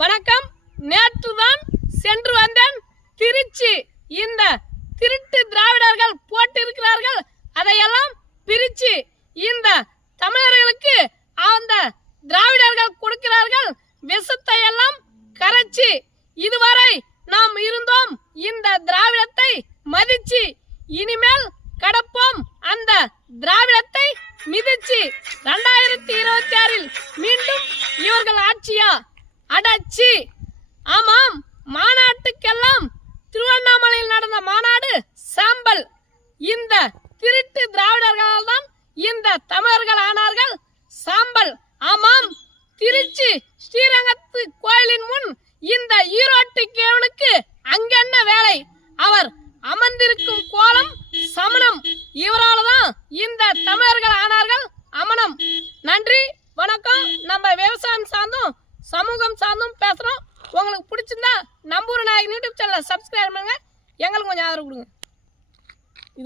வணக்கம். நேற்றுதான் சென்று வந்தேன் திருச்சி. இந்த திருட்டு திராவிடர்கள் போட்டிருக்கிறார்கள், அதையெல்லாம் பிரிச்சு இந்த தமிழர்களுக்கு அந்த திராவிடர்கள் கொடுக்கிறார்கள் விஷத்தை எல்லாம் கரைச்சி. இதுவரை நாம் இருந்தோம் இந்த திராவிடத்தை மதிச்சு, இனிமேல் கடப்போம் அந்த திராவிடத்தை மிதிச்சு. 2026 மீண்டும் இவர்கள் ஆட்சியா அடச்சி. ஆமாம், மாநாட்டுக்கெல்லாம் திருவண்ணாமலையில் நடந்த மாநாடு சாம்பல். இந்த திருட்டு திராவிடர்களால் தான் இந்த தமிழர்கள் ஆனார்கள் சாம்பல். ஆமாம், திருச்சி ஸ்ரீரங்கத்து கோயிலின் முன் இந்த ஈரோட்டு கேவனுக்கு அங்கென்ன வேலை? அவர் அமர்ந்திருக்கும் கோலம் சமணம். இவரால் தான் இந்த தமிழர்கள் ஆனார்கள் அமனம். நன்றி, வணக்கம். நம்ம விவசாயம் சார்ந்தும் சமூகம் சார்ந்தும் பேசுறோம். உங்களுக்கு பிடிச்சிருந்தா நம்பூர் நாயகன் யூடியூப் சேனலை சப்ஸ்கிரைப் பண்ணுங்க. எங்களுக்கு கொஞ்சம் ஆதரவு கொடுங்க.